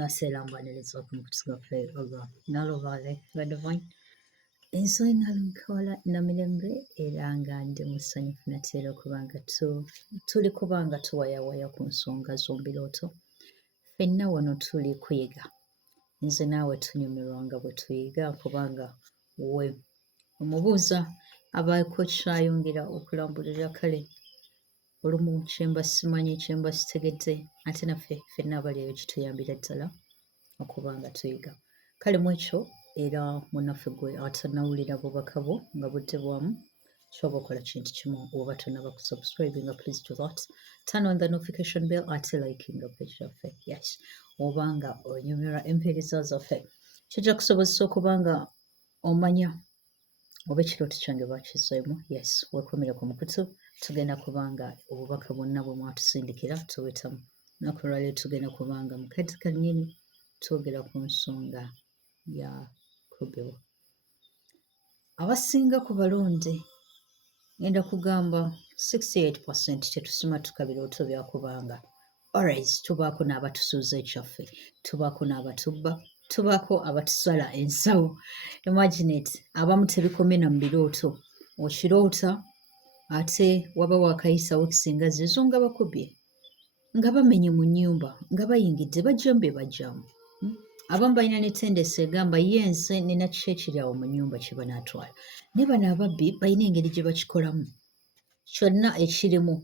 Naseelambaniriza okumukisa gwaffe ogwa Nalubaale nga Divine. Ensonyi Nalunkawala Namirembe era nga ndi musanyufu nateera okuba nga tuli kuba nga tuwayawaya ku nsonga z'ombirooto. Ffenna wano tuli kuyiga. Nze naawe tunyumirwa nga bwe tuyiga kubanga we omubuuza abaako kyayongera okulambulira kale olumu kyemba simanyi kyemba sitegedde ate naffe ffenna abali eyo kituyambira ddala okuba nga tuyiga. Kale mu ekyo era munnaffe gwe atanawulira bubaka bwo nga budde bwamu kyoba okola kintu kimu oba tonaba kusubscribinga please do that. Turn on the notification bell ate likinga page yaffe. Yes. Oba nga onyumirwa empeereza zaffe. Kijja kusobozesa okuba nga omanya oba ekirooto kyange bakizeemu. Yes. Weekomere ku mukutu. Tugenda kubanga obubaka bwonna bwe mwatusindikira tuwetamu. Naku lwaleero tugenda kubanga mu kati kannyini twogera ku nsonga ya kubbibwa. Abasinga ku balonde ngenda kugamba 68% tetusimatuka birooto byakubanga always tubaako n'abatusuuza ekyaffe, tubaako n'abatubba, tubaako abatusala ensawo. Imagine it, abamu tebikomye na mu birooto. Okiroota ate waba waakayisawo kisinga zizo nga bakubbye, nga bamenye mu nnyumba, nga bayingidde bajjamu bye bajjamu. Abamu balina ne tendesi egamba ye nze nina kiki ekiri awo mu nnyumba kye banaatwala. Ne bano ababbi balina engeri gye bakikolamu. Kyonna ekirimu.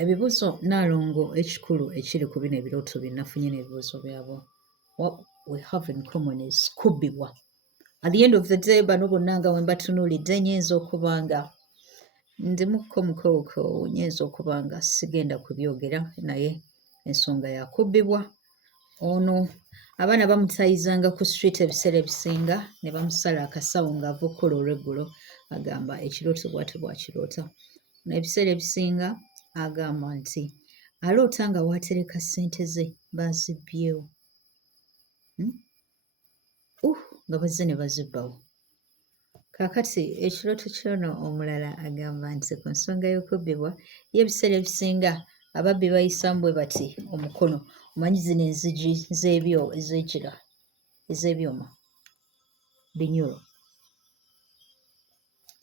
Ebibuuzo Naalongo ekikulu ekiri ku bino ebirooto bye nafunye n'ebibuuzo byabo. What we have in common is kubbibwa. At the end of the day bano bonna nga we mbatunuulidde nnyinza okuba nga ndimuko mukooko, nnyinza okuba nga sigenda kubyogera naye ensonga ya kubbibwa. Ono abaana bamutayizanga ku street ebiseera ebisinga ne bamusala akasawo ng'ava okukola olw'eggulo agamba ekirooto bw'ati bwakiroota. N'ebiseera ebisinga agamba nti aloota nga waatereka ssente ze bazibbyewo. Nga bazze ne bazibbawo. Kaakati ekirooto ky'ono omulala agamba nti ku nsonga y'okubbibwa ye ebiseera ebisinga ababbi bayisamu bwe bati omukono. Omanyi zino enzigi ez'ebyuma binyulo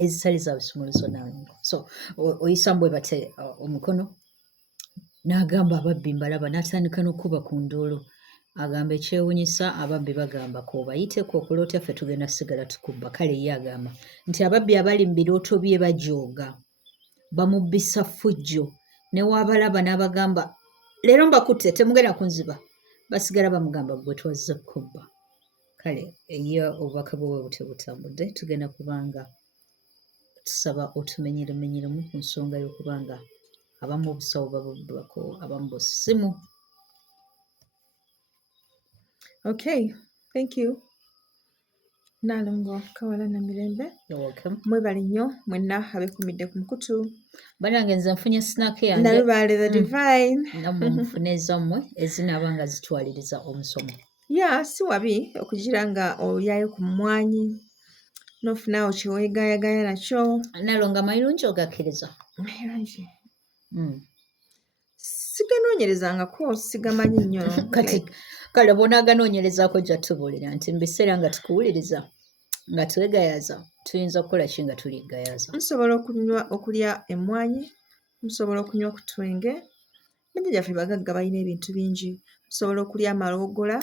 ezitali za bisumuluzo Naalongo. So oyisamu bwe bati omukono n'agamba ababbi mbalaba n'atandika n'okkuba ku nduulu. Agamba ekyewuunyisa ababbi bagamba k'obayiteko okuloota ffe tugenda sigala tukubba. Kale ye agamba nti ababbi abali mu birooto bye bajooga bamubbisa ffujjo ne waabalaba n'abagamba leero mbakutte temugenda kunziba, basigala bamugamba gwe twazze kubba. Kale ye obubaka bwe butyo butambudde. Tugenda kubanga tusaba otumenyeremenyeremu ku nsonga y'okubanga abamu obusawo babubbako abamu bussimu. Okay, thank you. Naalongo Kawala Namirembe. You're welcome. Mwebale nnyo mwenna abeekumidde ku mukutu. Bannange nze nfunye snack yange. Nalubaale the Divine. Nammwe mufune ezammwe ezinaaba nga zitwaliriza omusomo. Si wabi okugira nga olyayo ku mmwanyi n'ofunawo kye weegaayagaaya nakyo. Naalongo amayirungi ogakkiriza? Amayirungi siganoonyerezangako, sigamanyi nnyo. Kale bw'onaaganoonyerezaako ojja tubuulira nti mu biseera nga tukuwuliriza nga twegayaaza tuyinza kukola ki nga tuligayaaza. Musobola okulya emmwanyi, musobola okunywa ku twenge. Bajja gyaffe bagagga balina ebintu bingi. Musobola okulya amaloogola,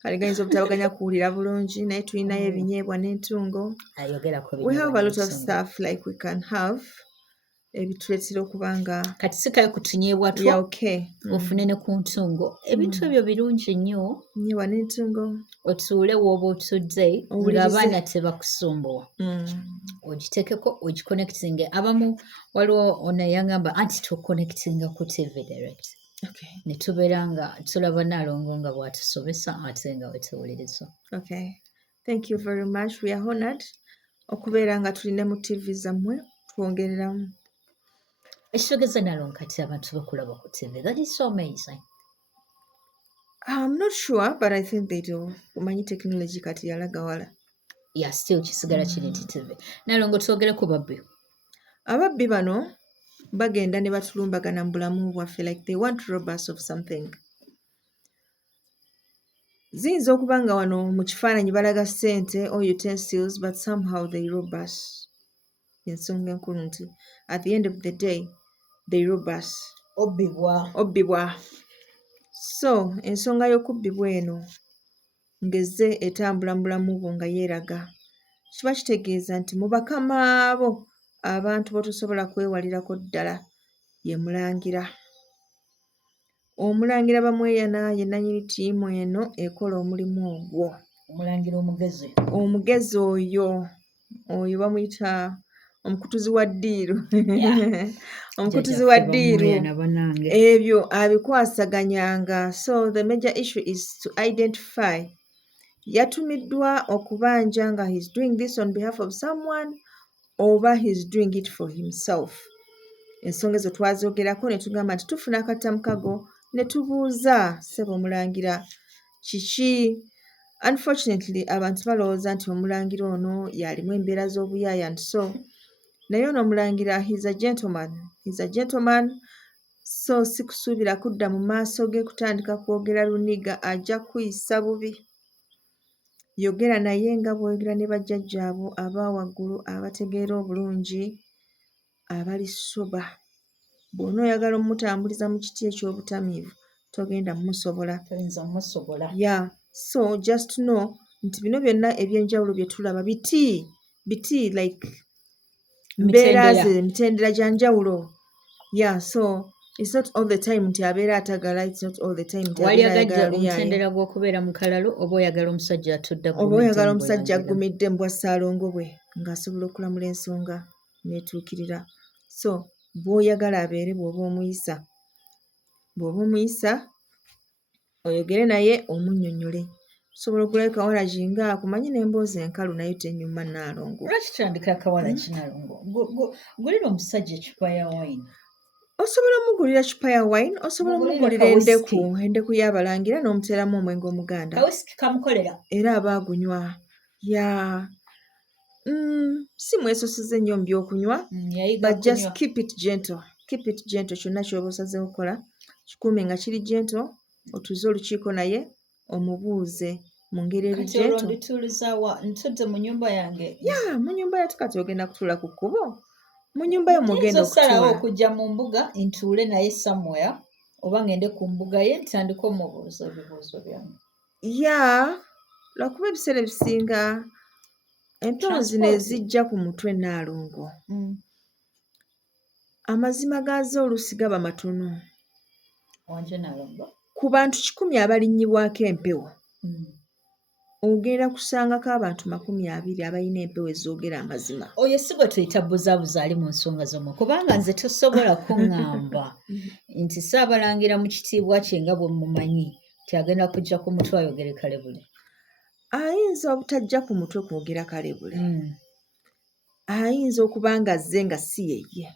kale gayinza obutabaganya kuwulira bulungi naye tulinayo ebinyeebwa n'entungo. We have a lot of stuff like we can have ebituleetera okuba nga kati sikayo kutunyeebwa two ofune ne ku ntungo. Ebintu ebyo birungi nnyo. Nyeebwa n'entungo. Otuule w'oba otudde ng'abaana tebakusumbuwa. Ogiteekeko ogiconnectinge. Abamu waliwo ono yangamba anti toconnectinga ku TV direct. Ne tubeera nga tulaba Naalongo nga bw'atusomesa ate nga wetuwuliriza. Okay. Thank you very much. We are honored okubeera nga tulina mu TV zammwe twongereramu. Ekitegeeza Naalongo kati abantu bakulaba ku TV. That is so amazing. I'm not sure but I think they do. Omanyi technology kati yalaga wala. Yeah, still kisigala kiri nti TV. Naalongo twogere ku babbi. Ababbi bano bagenda ne batulumbagana mu bulamu bwaffe like they want to rob us of something. ziyinza okuba nga wano mu kifaananyi balaga ssente or utensils but somehow they rob us. Ensonga enkulu nti at the end of the day they rob us. Obbibwa. So ensonga y'okubbibwa eno ngezze etambula mu bulamu bwo nga yeeraga kiba kitegeeza nti mu bakama abo abantu bo tosobola kwewalirako ddala ye Mulangira. Omulangira Bamweyana ye nannyini ttiimu eno ekola omulimu ogwo. Omulangira omugezi. Omugezi oyo bamuyita omukutuzi wa ddiiru. Omukutuzi wa ddiiru ebyo abikwasaganyanga. So the major issue is to identify yatumiddwa okubanja nga he's doing this on behalf of someone oba he's doing it for himself. Ensonga ezo twazoogerako ne tugamba nti tufuna akatamukago ne tubuuza ssebo Mulangira kiki. Unfortunately abantu balowooza nti Omulangira ono yalimu embeera z'obuyaaya and so naye ono Omulangira he's a gentleman so si kusuubira kudda mu maaso ge kutandika kwogera luniga ajja kuyisa bubi. Yogera naye nga bw'oyogera ne bajjajjaabo abawaggulu abategeera obulungi abali soba. Bw'ona oyagala omutambuliza mu kiti eky'obutamiivu togenda mmusobola. Yeah. So just know nti bino byonna eby'enjawulo bye tulaba biti like mitendera gya njawulo. Yeah, so it's not all the time nti abeera atagala, it's not all the time nti abeera ayagala luyaaya. Omutendera gw'okubeera mu kalalo oba oyagala omusajja atudde oba oyagala omusajja aggumidde mu bwa ssaalongo bwe ng'asobola okulamula ensonga n'etuukirira. So bw'oyagala abeere bw'oba omuyisa oyogere naye omunnyonnyole. Osobola okulayo kawalagi nga akumanyi n'emboozi enkalu naye tenyuma Nnaalongo. Lwaki tutandika kawalagi Nnaalongo? Gulira omusajja ekipa ya wine. Osobola omugulira kipa ya wine, osobola omugulira endeku y'Abalangira n'omuteeramu omwenge omuganda. Kawisiki kamukolera. Era aba agunywa. Si mwesosozze nnyo mu by'okunywa. But just keep it gentle. Kyonna ky'oba osazeewo okukola kikuume nga kiri gentle, otuuze olukiiko naye omubuuze mu ngeri eri gentle. Kati olwo ndituuliza wa? Ntudde mu nnyumba yange. Mu nnyumba yatu kati ogenda kutuula ku kkubo. Mu nnyumba yo mugenda okutuula. Osalawo okujja mu mbuga ntuule naye somewhere oba ngende ku mbuga ye ntandike omubuuza ebibuuzo byange. Lwakuba ebiseera ebisinga empewo zino ezijja ku mutwe Nnaalongo. Amazima gaazo oluusi gaba matono. Wanje Nnaalongo. Ku bantu 100 abalinnyibwako empewo ogenda kusangako abantu 20 abalina empewo ezoogera amazima. Oyo si bwe tuyita buzaabuza ali mu nsonga z'omwe kubanga nze tosobola kuŋŋamba nti Ssaabalangira mu kitiibwa kye nga bwe mumanyi nti agenda kujja ku mutwe ayogere kale bule. Ayinza obutajja ku mutwe kwogera kale bule. Ayinza okuba nga azze nga si yeye.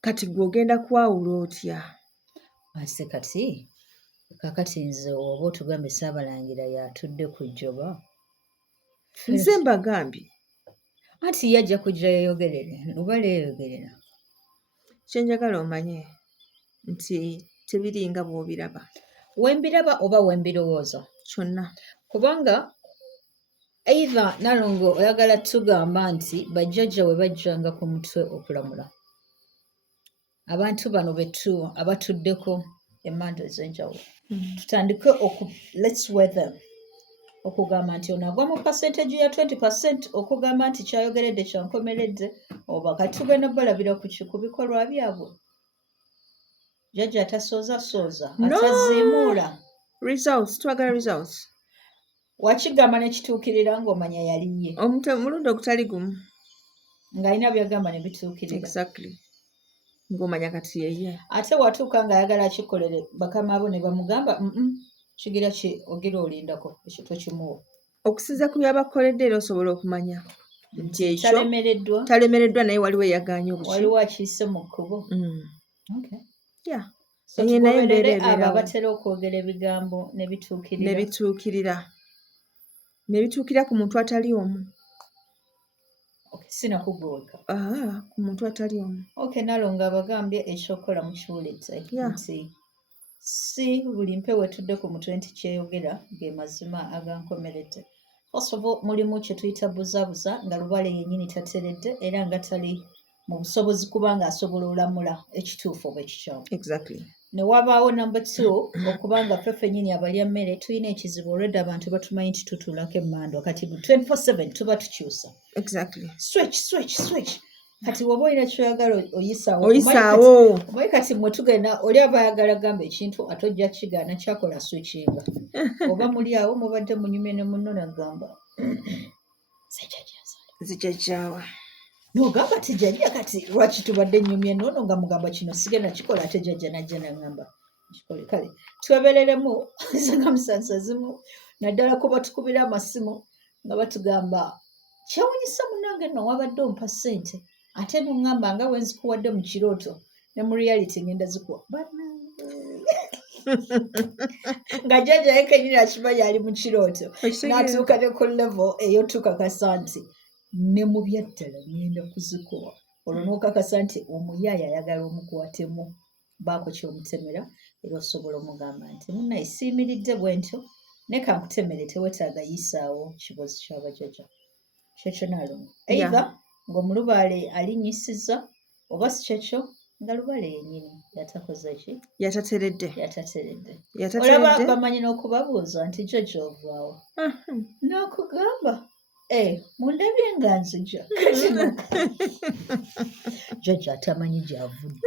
Kati gw'ogenda kwawula otya? Ase kati kakati nze oba otugambe Ssaabalangira yatudde ku jjoba. Nze mbagambye. Anti yajja kujja yeeyogerere oba leeyogerera. Kye njagala omanye nti tebiringa bw'obiraba. Wembiraba oba wembirowooza. Kyonna. Kubanga either Nnaalongo oyagala tugamba nti bajjajja we bajjanga ku mutwe okulamula. Abantu bano betu abatuddeko emmanda ez'enjawulo. Tutandike let's weather okugamba nti ono agwa mu percentage ya 20% okugamba nti kyayogeredde kyankomeredde oba kati tugenda balabira ku bikolwa byabwe. Jjajja atasooza ataziimuula. Twagala results. Wakigamba ne kituukirira ng'omanya yaliye. Omulundi ogutali gumu. Ng'alina byagamba ne bituukirira. Exactly. Ng'omanya kati yeye. Ate watuuka ng'ayagala akikolere bakama abo ne bamugamba kigira ki ogira olindako ekyo tokimuwa. Okusinza ku byabakoledde era osobola okumanya nti ekyo talemereddwa naye waliwo eyagaanye obuki. Waliwo akiyise mu kkubo. Okay. So tugoberere abo abatera okwogera ebigambo ne bituukirira. Ne bituukira ku muntu atali omu. Sinakugweka. Ku muntu atali omu. Okay, Nnaalongo abagambye ekyokola mu kiwulidde nti si buli mpewo etudde ku mutwe nti kyeyogera ge mazima agankomeredde. First of all, mulimu kye tuyita buzaabuza nga Lubale yennyini tateredde era nga tali mu busobozi kubanga asobola olamula ekituufu oba ekikyamu. Exactly. Ne wabaawo number 2 okubanga ffe ffennyini abalya mmere tulina ekizibu olwedda abantu batumanyi nti tutuulako emmandwa kati 24/7 tuba tukyusa. Exactly. Switch. Kati woba olina kyoyagala oyisaawo. Omanyi kati mwe tugenda oli aba ayagala gamba ekintu ate ojja kigaana kyakola switchinga. Oba muli awo mubadde munyumye ne munno nagamba zijjajjaawa. N'ogamba tijjajja kati lwaki tubadde nnyumye noono nga mugamba kino sigenda kikola ate jjajja najja nagamba kikole. Kale twebereremu nga musansa zimu naddala kuba tukubira amasimu nga batugamba kyewunyisa munnange nno wabadde ompa ssente ate n'oŋŋamba nga bwe nzikuwadde mu kirooto ne mu reality ngenda zikuwa nga jjajja ye kennyini akimanyi ali mu kirooto n'atuuka ne ku level ey'otukakasa nti ne mu byaddala ngenda kuzikuwa. Olwo n'okakasa nti omuyaaya ayagala omukwatemu baako kyomutemera era osobola omugamba nti munnaye siimiridde bwe ntyo ne kankutemere tewetaaga yisaawo kibozi ky'abajjajja. Kyekyo Naalongo either ng'omulubaale alinyisiza oba si kyekyo nga Lubale yennyini yatakoze ki? Yatateredde. Olaba bamanyi n'okubabuuza nti jjajja ovaawo n'akugamba mundabye nga nzija jjajja atamanyi gy'avudde.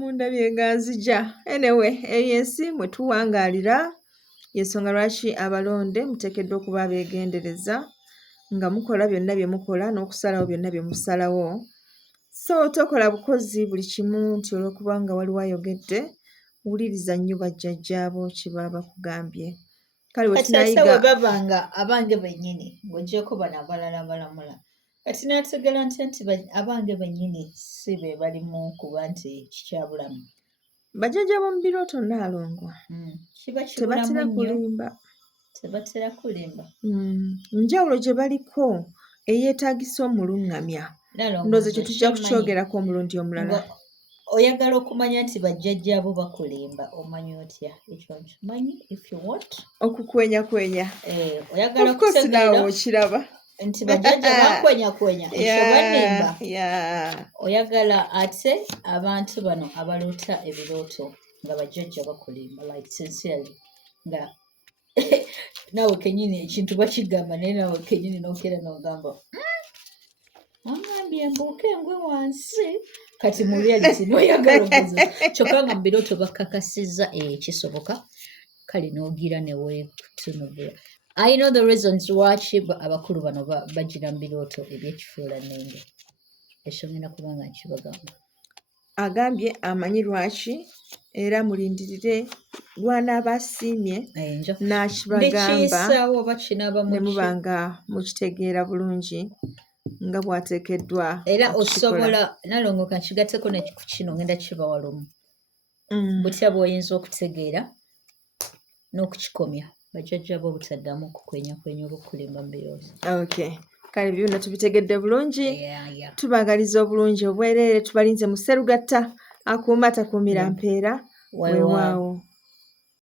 Mundabye nga nzija. Anyway, eyo ensi mwe tuwangaalira y'ensonga lwaki abalonde muteekeddwa okuba abeegendereza nga mukola byonna bye mukola n'okusalawo byonna bye musalawo. So tokola bukozi buli kimu nti olw'okuba nga waliwo ayogedde wuliriza nnyo bajjajjaabo kye baba bakugambye. Kale we tunayiga babanga abange bennyini ng'oggyeko bano abalala abalamula kati nategeera nti abange bennyini si be balimu kuba nti kikyabulamu. Bajjajja b'omu birooto Naalongo tebatera kulimba. Njawulo gye baliko eyeetaagisa omuluŋŋamya. Ndowooza kye tujja kukyogerako omulundi omulala. Oyagala okumanya nti bajjajjaabo bakulimba omanyi otya? Ekyo nkimanyi if you want. Okukwenyakwenya. Oyagala okutegeera okiraba nti bajjajja bakwenyakwenya ekyo banimba. Oyagala ate abantu bano abaloota ebirooto nga bajjajja bakulimba like sincerely nga naawe kennyini ekintu bakigamba naye naawe kennyini n'okeera n'ogamba angambye mbuuke ngwe wansi kati mu reality n'oyagala okuza kyokka nga mu birooto bakakasizza kisoboka kale n'ogira ne weekutunubula. I know the reasons lwaki abakulu bano bagira mu birooto ebyekifuula nnenge. Ekyo ngenda kuba nga nkibagamba. Agambye amanyi lwaki era mulindirire lw'anaaba asiimye n'akibagamba ne muba nga mukitegeera bulungi nga bw'ateekeddwa era osobola Naalongo kankigatteko ne ku kino ngenda kibawa lumu butya bw'oyinza okutegeera n'okukikomya bajjajja bo butaddamu okukwenyakwenya oba okulimba mu birooto. Okay. Kale byonna tubitegedde bulungi. Tubaagaliza obulungi obwereere tubalinze mu Sserugatta akuuma takuumira mpeera weewaawo.